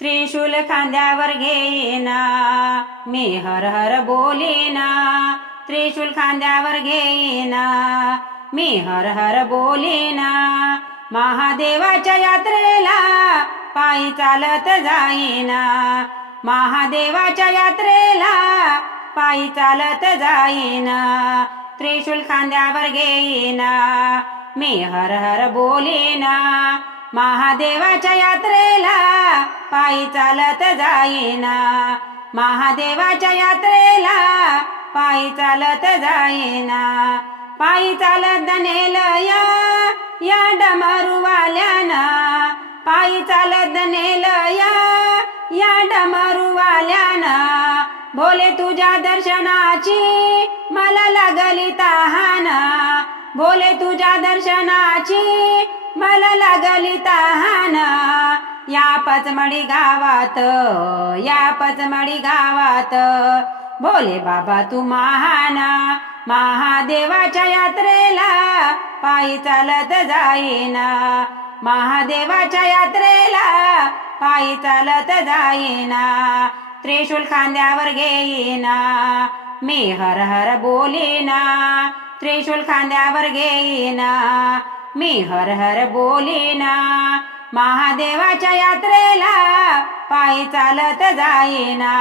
त्रिशूल खांद्यावर घेईना मी हर हर बोलीना. त्रिशूल खांद्यावर घेईना मी हर हर बोलीना. महादेवाच्या यात्रेला पायी चालत जाईना. महादेवाच्या यात्रेला पायी चालत जाईना. त्रिशूल खांद्यावर घेईना मी हर हर बोलीना. महादेवाच्या यात्रेला पायी चालत जाईना महादेवाच्या यात्रेला पायी चालत जाईना पायी चालत नेल या या डमरूवाल्याना. पायी चालत नेल या या डमरूवाल्याना. भोले तुझ्या दर्शनाची मला लागली तहाना. भोले तुझ्या दर्शनाची मला लागली तहाना. या पचमडी गावात या पचमडी गावात. भोले बाबा तू महाना. महादेवाच्या यात्रेला पायी चालत जाईना. महादेवाच्या यात्रेला पायी चालत जाईना. त्रिशूल खांद्यावर घेईना. मी हर हर बोलीना. त्रिशूल खांद्यावर घेईना. मी हर हर बोलीना. महादेवाच्या यात्रेला पायी चालत जाईना.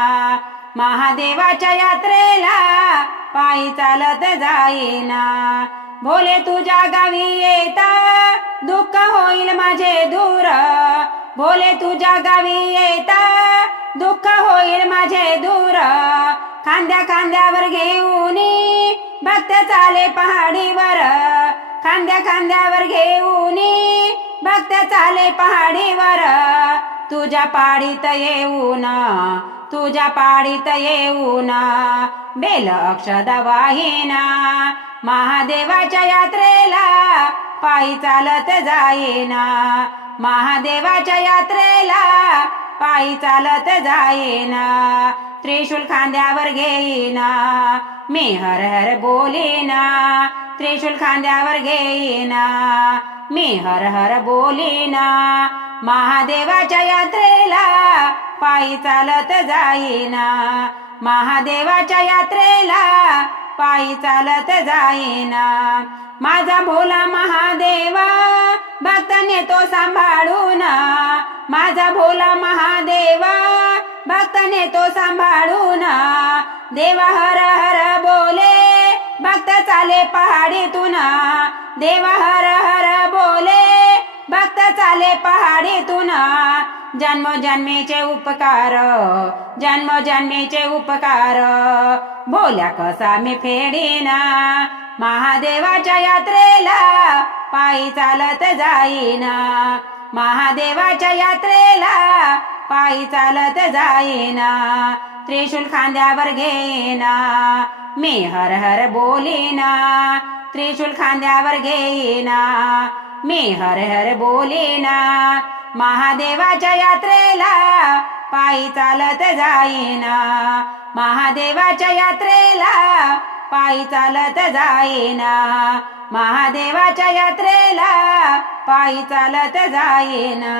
महादेवाच्या यात्रेला पायी चालत जाईना. भोले तुझ्या गावी येता दुःख होईल माझे दूर. भोले तुझ्या गावी येता दुःख होईल माझे दूर. खांद्या खांद्यावर घेऊन भक्त चाले पहाडीवर. खांद्या खांद्यावर घेऊन भक्त चाले पहाडीवर. तुझ्या पाडीत येऊन तुझ्या पाडीत येऊन. बेल अक्षद वाहिना. महादेवाच्या यात्रेला पायी चालत जाईना. महादेवाच्या यात्रेला पायी चालत जाईना त्रिशूल खांद्यावर घेईन. मी हर हर बोलीन. त्रिशूल खांद्यावर घेईना. मी हर हर बोलीन. महादेवाच्या यात्रेला पायी चालत जाईना महादेवाच्या यात्रेला पायी चालत जाईना. माझा भोला महादेवा भक्त नेतो सांभाळून माझा भोला महादेवा भक्त नेतो सांभाळून देवा हर हर बोले भक्त चाले पहाडीतून देवा हर हर बोले भक्त चाले पहाडीतून जन्म जन्मेचे उपकार जन्म जन्मेचे उपकार. भोल्या कसा मी फेडीना महादेवाच्या यात्रेला पायी चालत जाईना. महादेवाच्या यात्रेला पायी चालत जाईना त्रिशूल खांद्यावर घेईना. मी हर हर बोलीना त्रिशूल खांद्यावर घेईना. मी हर हर बोलीना महादेवाच्या यात्रेला पायी चालत जाईना. महादेवाच्या यात्रेला पायी चालत जाईना. महादेवाच्या यात्रेला पायी चालत जाईना.